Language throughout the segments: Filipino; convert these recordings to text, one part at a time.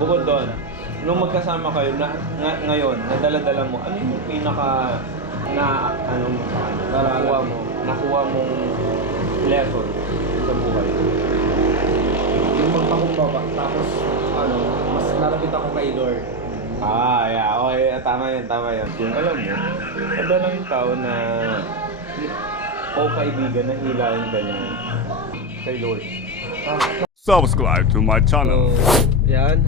Bukod doon, nung magkasama kayo ngayon, nadala-dala mo, ano yung pinaka nakuha mong lesson sa buhay? Yung magpakumbaba, tapos mas nalapit ako kay Lord. Yeah. Okay. Tama yun. Yung alam mo, madalang tao na kaibigan na hilahin ka niya kay Lord. Subscribe to my channel. Yan.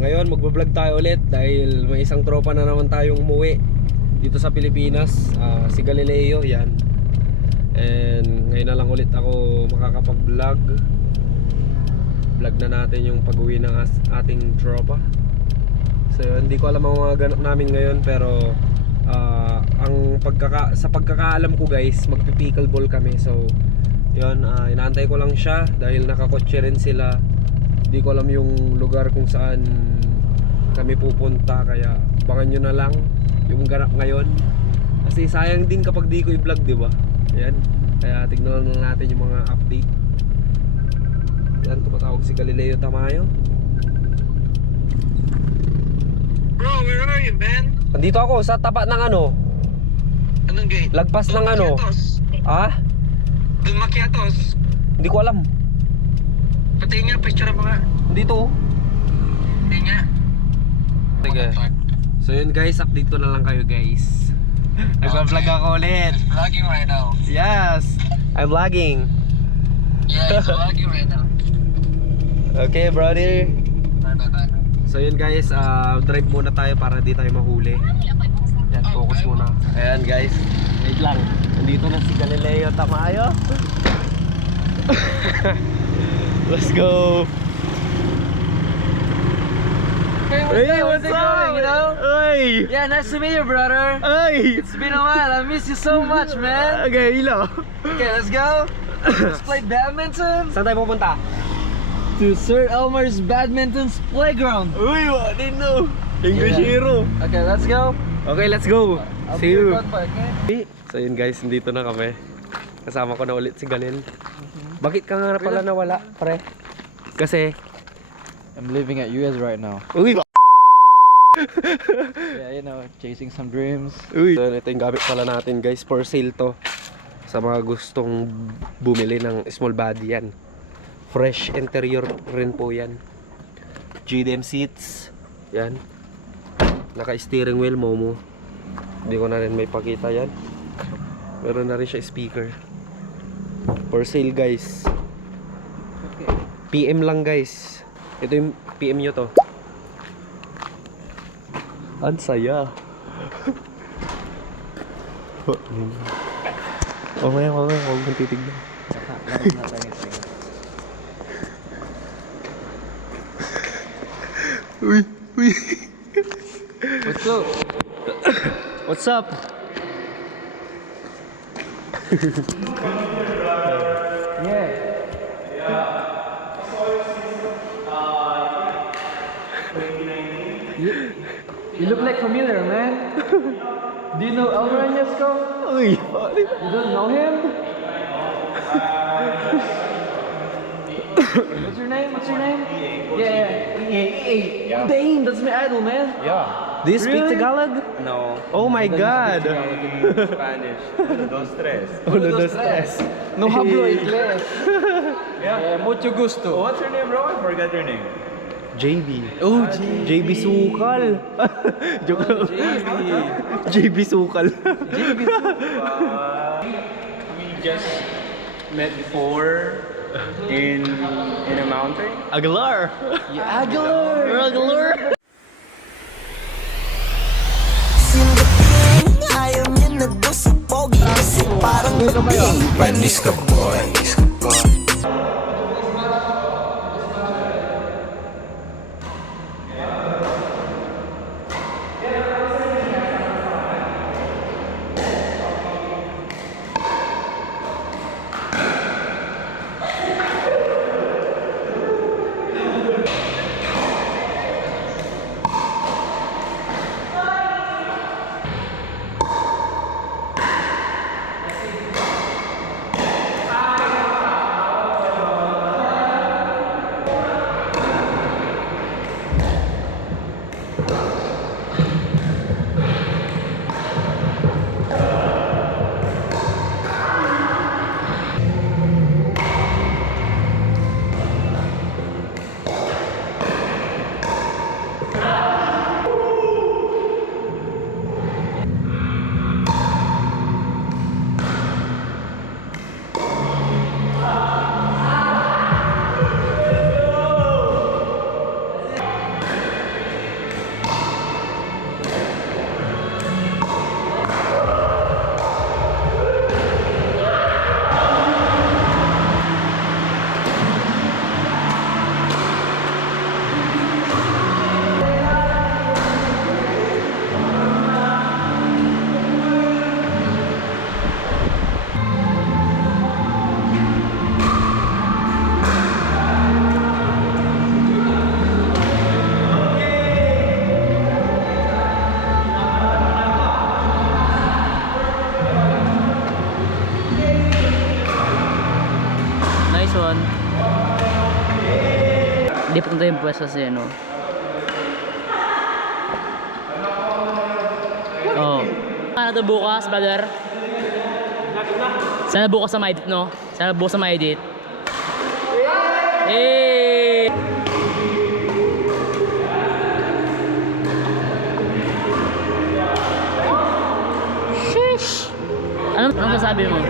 Ngayon magbablog tayo ulit dahil may isang tropa na naman tayong umuwi dito sa Pilipinas. Si Galileo, yan. And ngayon na lang ulit ako makakapag-vlog. Vlog na natin yung pag-uwi ng ating tropa. So hindi ko alam ang mga ganap namin ngayon, pero sa pagkakaalam ko guys, magpi-pickleball kami. So yun, inaantay ko lang siya dahil nakakotse rin sila. Hindi ko alam yung lugar kung saan kami pupunta, kaya abangan nyo na lang yung ganap ngayon. Kasi sayang din kapag di ko i-vlog, diba? Yan, kaya tignan na natin yung mga update. Yan, tumatawag si Galileo Tamayo. Bro, where are you, man? Nandito ako sa tapat ng Anong gate? lagpas ng Macchiatos. Don Macchiatos. Hindi ko alam. Pati nga, picture mo nga. Dito. Hindi nga. Sige. So yun guys, update ko na lang kayo guys. Nag-vlog ako ulit. Vlogging right now. Yes, I'm vlogging. Yeah, he's vlogging right now. Okay brother. Bye. So yun guys, drive muna tayo para di tayo mahuli. Yan, focus muna. Ayan guys, wait lang. Nandito na si Galileo Tamayo. Let's go. Hey, what's up? You know? Hey. Yeah, nice to meet you, brother. Hey. It's been a while. I miss you so much, man. Okay, ilo. Okay, let's go. Let's play badminton Saan tayo pupunta? to Sir Elmer's Badminton's Playground. Uy, I didn't know. English Yeah. hero. Okay, let's go. Okay, let's go. I'll See be your you. godpa, okay? So yun guys, nandito na kami. Kasama ko na ulit si Galil. Bakit ka nga pala nawala, pre? Kasi I'm living at US right now. uy, Yeah, you know, chasing some dreams. uy. So, ito yung gamit pala natin guys, for sale to. Sa mga gustong bumili ng small body yan. Fresh interior rin po yan. GDM seats. Yan. Naka-steering wheel, Momo. Hindi ko na rin may pakita yan. Meron na rin siya speaker. For sale guys. PM lang guys. Ito yung PM nyo to. Ang saya. Okay, huwag mong titignan. Uy. What's up? What's up? You look like familiar, man. Do you know Elmer Añasco? Uy, You don't know him? What's your name? Yeah. Dane, that's my idol, man. Yeah. do you speak Really? Tagalog? No. Oh my God. Spanish. Dos tres. Uno, dos, tres. No hablo inglés. Yeah. Mucho gusto. What's your name, bro? I forgot your name. JB. Oh, JB Sukal. Joke lang. JB Sukal. We just met before in a mountain. Aguilar. Aguilar. Ayaw niya na doon sa pogi kasi parang panis ka boy. yung pwesto si ano. Oh. Ano to bukas, brother? Sana bukas sa ma-edit, no? Sana bukas sa ma-edit. Eh! Sheesh! Anong masasabi mo?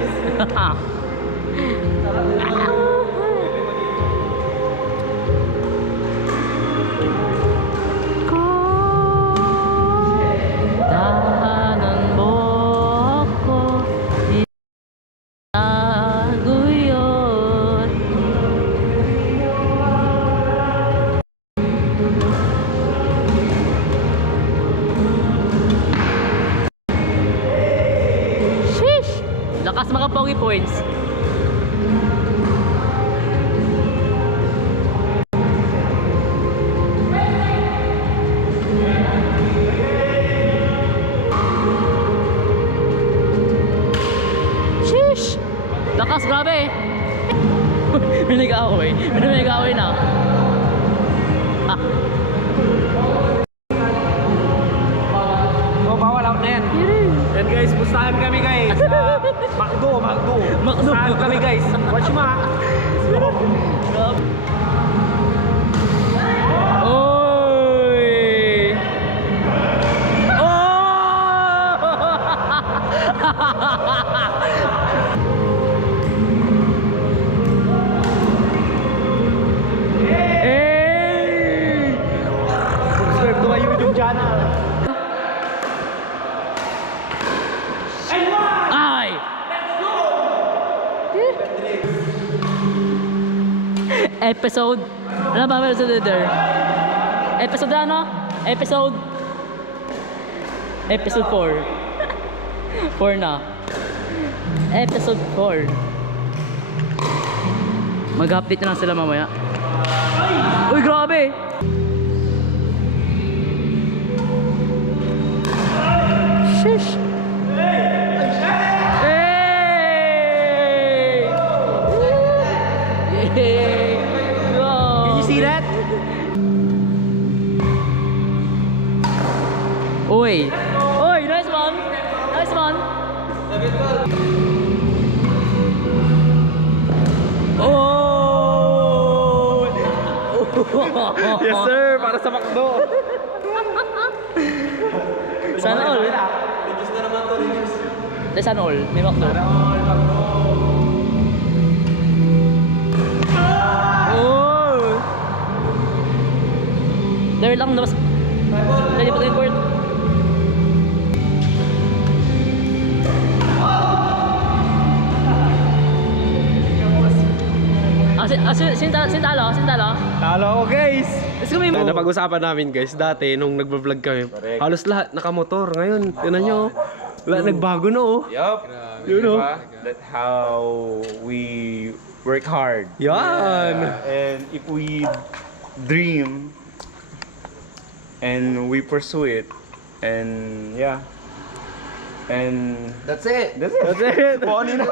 Tahanan mo ako, itaguyod. Sheesh! Lakas mga pogi points. Sheesh! Lakas, grabe! May nag-away. May nag-away na. Ah. Oh, bawal out na yan. And guys, pustahan kami guys. Macdo. Pustahan kami guys. Watch mo ha. Oy! Eh! Subscribe to my YouTube channel. Ay! Episode. Ano ba episode leader? Episode ano? Episode 4. 4 na. Episode 4. Mag-update na lang sila mamaya. Uy, grabe! Shish! Hey! Yay! Go! Can you see that? Uy! Uy! Nice one! Nice one! Oh! Yes sir, para sa Macdo. Sana all. Reduce na naman to, reduce. Sana all. May makdo. Oh! There lang labas. Ready pa kayo court. Sintalo. Talo ko guys. Let's go, Mimo. Napag-usapan namin guys, dati nung nagbablog kami, halos lahat nakamotor. Ngayon, tinan nyo, wala, nagbago na oh. Yup. You know? That's how we work hard. Yan. And if we dream and we pursue it, and yeah. And That's it. that's it. Pony na.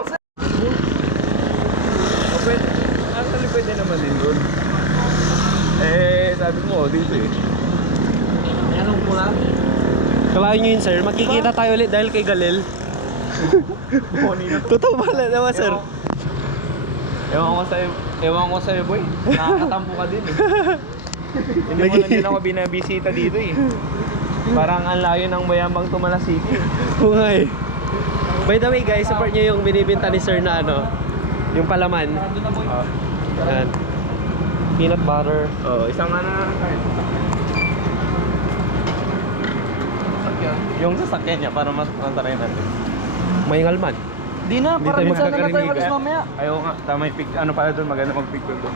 Actually, pwede naman din doon. Eh, sabi mo, dito eh. Anong pula? Kalahin nyo yun sir, magkikita tayo ulit dahil kay Galil. Pony na. Totoo pala naman sir. Ewan ko sa'yo, boy. Nakakatampo ka din eh. Hindi mo na din ako binabisita dito eh. Parang ang layo ng Bayambang Tumala City. Oo nga eh. By the way guys, support nyo yung binibinta ni sir na ano, yung palaman. Yan. Peanut butter. Oh, isang ano na. Yung sasakyan niya para mas mataray natin. May ngalman. Di na, Hindi parang tayo minsan na tayo magkakarinig, alis eh. mamaya. Ayaw nga, tama yung pic, ano pala doon, maganda mag-picture doon.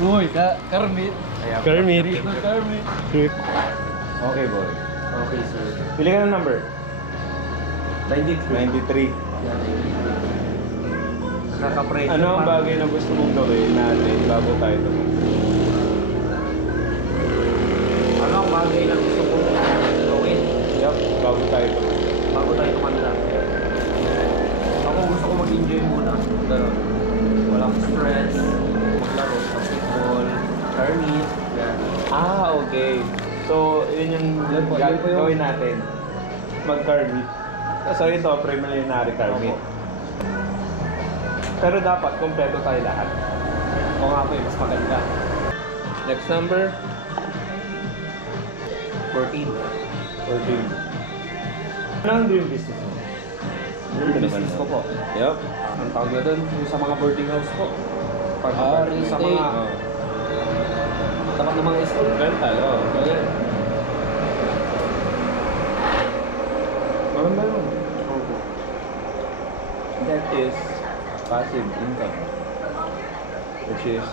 Uy, Kermit. Ayan. Kermit. Kermit. Okay, boy. Okay sir. Pili ka ng number. 93. Nakaka-pressure. Ano ang bagay na gusto mong gawin natin bago tayo tumunod? Ano ang bagay na gusto kong gawin Yup, bago tayo tumunod. bago tayo tumanla? Ako gusto ko mag-enjoy muna. Ganun. Walang stress. Maglaro, basketball, car meet. Okay. So, yun yung gagawin natin. Mag-car meet. So, ito, preliminary car meet. Pero dapat, kompleto tayo lahat. O nga po, mas maganda. Next number. 14. 14. Ano ang dream business mo? Dream business ko po. Yup. Ang tawag na doon, yung sa mga boarding house po. real Sa estate. mga tapat ng mga school. Rental, oh. Ganyan. Maganda yun. That is passive income. Which is,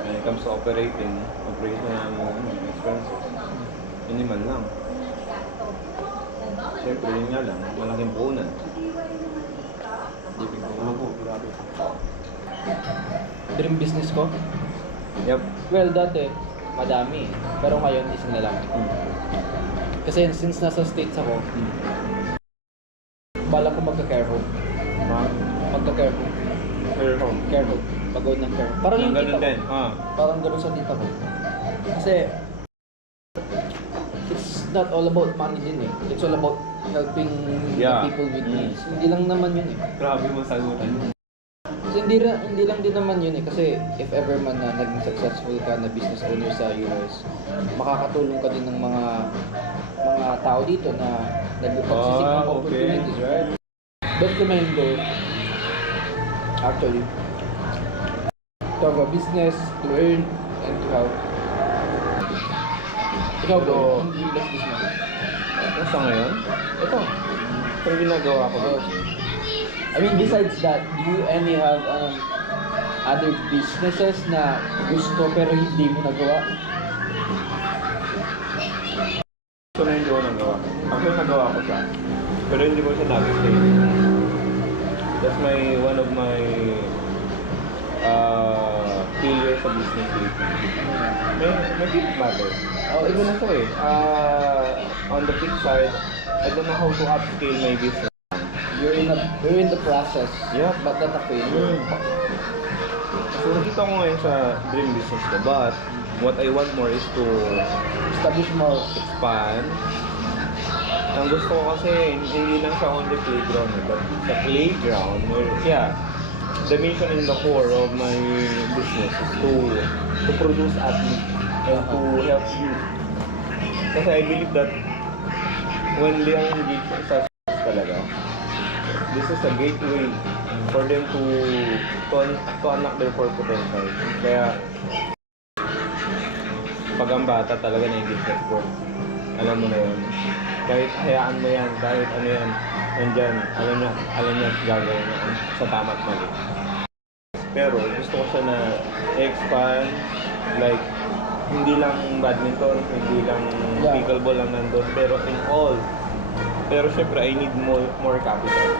when it comes to operation ng expenses, minimal lang. Siyempre, yun nga lang, malaking puhunan. Ano po, grabe. Dream business ko? Yep. Well, dati, madami. Pero ngayon, isa na lang. Kasi since nasa States ako, bala ko magka-care home. Magka-care home. Fair home. Care home. Pagod ng care home. Parang yung Ganun tita ko. din. Parang ganun sa tita ko. Kasi, it's not all about money din eh. It's all about helping Yeah. the people with needs. Hindi lang naman yun eh. Grabe mo sagutan. So, hindi lang din naman yun eh. Kasi if ever man na naging successful ka na business owner sa US, makakatulong ka din ng mga tao dito na nagsisik ng okay. opportunities, right? That's the main goal. Actually, to have a business, to earn, and to help. Ikaw bro, ang dream business mo? Nasa ngayon? Ito. Ito yung ginagawa ko. I mean, besides that, do you any have other businesses na gusto pero hindi mo nagawa? Ito na hindi ko nagawa. Actually, nagawa ko siya. Pero hindi ko siya nag-stay. That's one of my failures sa business lately. May big matter. Ito na siya eh. On the big side, I don't know how to upscale my business. You're in the process, Yeah. but not a failure. So nakita ko ngayon sa dream business ko. But what I want more is to Establish more. expand. Ang gusto ko kasi hindi lang siya on the playground, but sa playground where, the mission and the core of my business is to produce athletes and to help youth. Kasi I believe that when they are engaged sa sports talaga, this is a gateway for them to unlock their full potential. Kaya pag ang bata talaga na-engage sa sports, alam mo na yun. Kahit hayaan mo yan, kahit ano yan, nandyan, alam niya gagawin niya sa tama at mali. Pero gusto ko siya na expand, like, hindi lang badminton, hindi lang pickleball lang nandun, pero in all. Pero syempre, I need more capital.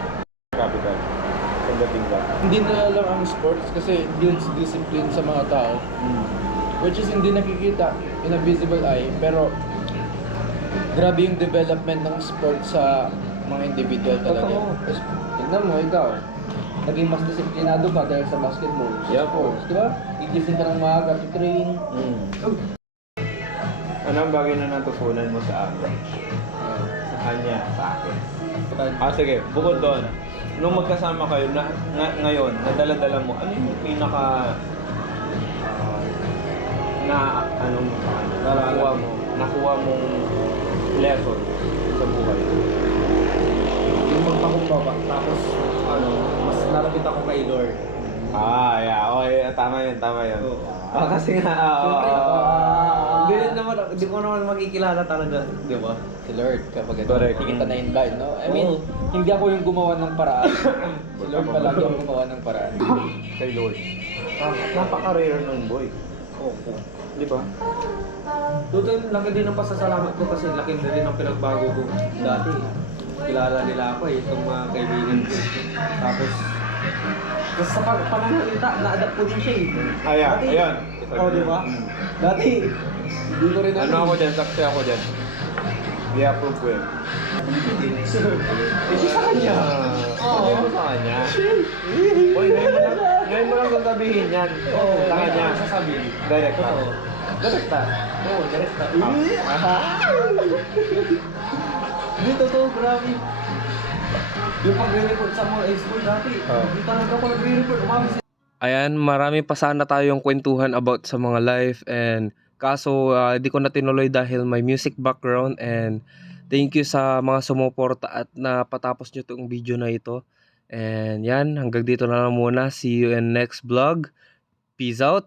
Pagdating lang. Hindi na lang ang sports kasi builds discipline sa mga tao. Which is hindi nakikita in a visible eye, pero grabe yung development ng sports sa mga individual talaga. Totoo. Tapos, tignan mo, ikaw, naging mas disiplinado ka dahil sa basketball, sa Yeah, sports, di ba? Gigising ka ng maaga to train. Ano ang bagay na natutunan mo sa akin? Sa kanya, sa akin. Sige, bukod doon, nung magkasama kayo, ngayon, nadala-dala mo, ano yung pinaka ano mo sa kanya? Nakuha mong lesson sa buhay. Yung magpakumbaba, tapos mas nalapit ako kay Lord. Yeah. Okay, tama yun. Kasi nga, Hindi ko naman makikilala talaga, di ba? Si Lord, kapag Correct. hindi kita na-invite, no? I mean, hindi ako yung gumawa ng paraan. Si Lord palagi ang gumawa ng paraan. kay Lord. Napaka-rare nun, boy. Oo. Di ba? Total, laki din ang pasasalamat ko kasi laki na rin ang pinagbago ko dati. Kilala nila ako itong mga kaibigan ko. Tapos sa pananalita, na-adapt ko din siya Dati, Ayan. di ba? Dati, hindi ko rin Ano ako dyan? Saksi ako dyan. I-approve ko yun. Hindi sa kanya. Sabi mo sa kanya? Boy, ngayon mo lang sasabihin yan. Sa kanya. Sasabihin. Direct ka. Direkta. Oo, direkta. Hindi, totoo, grabe. Yung pag-re-report sa mga school dati, hindi talaga ako nagre-report. Umami Ayan, marami pa sana tayong kwentuhan about sa mga life and kaso di ko na tinuloy dahil may music background and thank you sa mga sumuporta at napatapos nyo itong video na ito. And yan, hanggang dito na lang muna. See you in next vlog. Peace out!